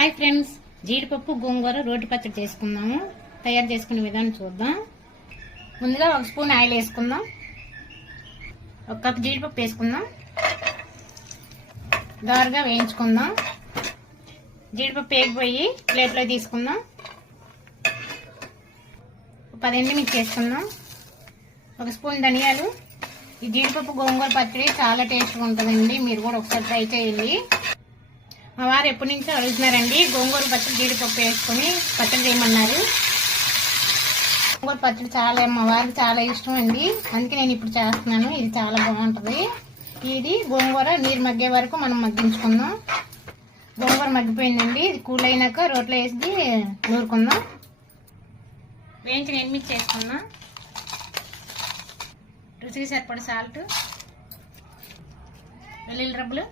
Hi friends, జీడిపప్పు గోంగూర రోటి పచ్చడి చేసుకుందాము. తయారు చేసుకునే విధానం చూద్దాం. ముందుగా 1 స్పూన్ ఆయిల్ వేసుకుందాం. 1 కప్ జీడిపప్పు వేసుకుందాం. దోరగా వేయించుకుందాం. జీడిపప్పు వేగిపోయి ప్లేట్లో తీసుకుందాం. 10 ఎండుమిర్చి వేసుకుందాం. 1 స్పూన్ ధనియాలు. ఈ జీడిపప్పు గోంగూర పచ్చడి చాలా టేస్ట్గా ఉంటుందండి. మీరు కూడా ఒకసారి ట్రై చేయండి. మా వారు ఎప్పటి నుంచో అడుగుతున్నారండి, గోంగూర పచ్చడి జీడిపప్పు వేసుకొని పచ్చడి చేయమన్నారు. గోంగూర పచ్చడి మా వారికి చాలా ఇష్టం అండి. అందుకే నేను ఇప్పుడు చేస్తున్నాను. ఇది చాలా బాగుంటుంది. ఇది గోంగూర నీరు మగ్గే వరకు మనం మగ్గించుకుందాం. గోంగూర మగ్గిపోయిందండి. ఇది కూల్ అయినాక రోట్లో వేసి నూరుకుందాం. వేయించిన ఎండుమిర్చి వేసుకుందాం. రుచికి సరిపడ సాల్ట్, వెల్లుల్లి రబ్బలు,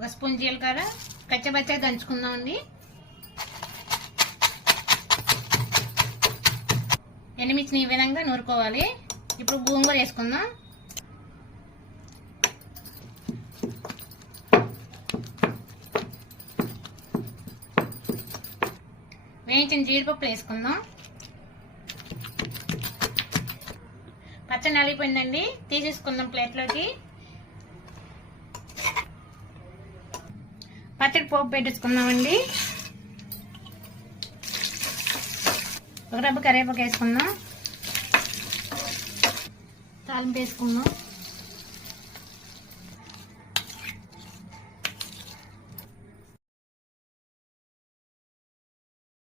1 స్పూన్ జీలకర్ర కచ్చబచ్చగా దంచుకుందామండి. ఎండుమిర్చిని ఈ విధంగా నూరుకోవాలి. ఇప్పుడు గోంగూర వేసుకుందాం. వేయించిన జీడిపప్పు వేసుకుందాం. పచ్చడి నలిగిపోయిందండి, తీసేసుకుందాం ప్లేట్లోకి. పచ్చడి పోపు పెట్టేసుకుందామండి. 1 రబ్బ కరివేపాకు వేసుకుందాం. తాలింపు వేసుకుందాం.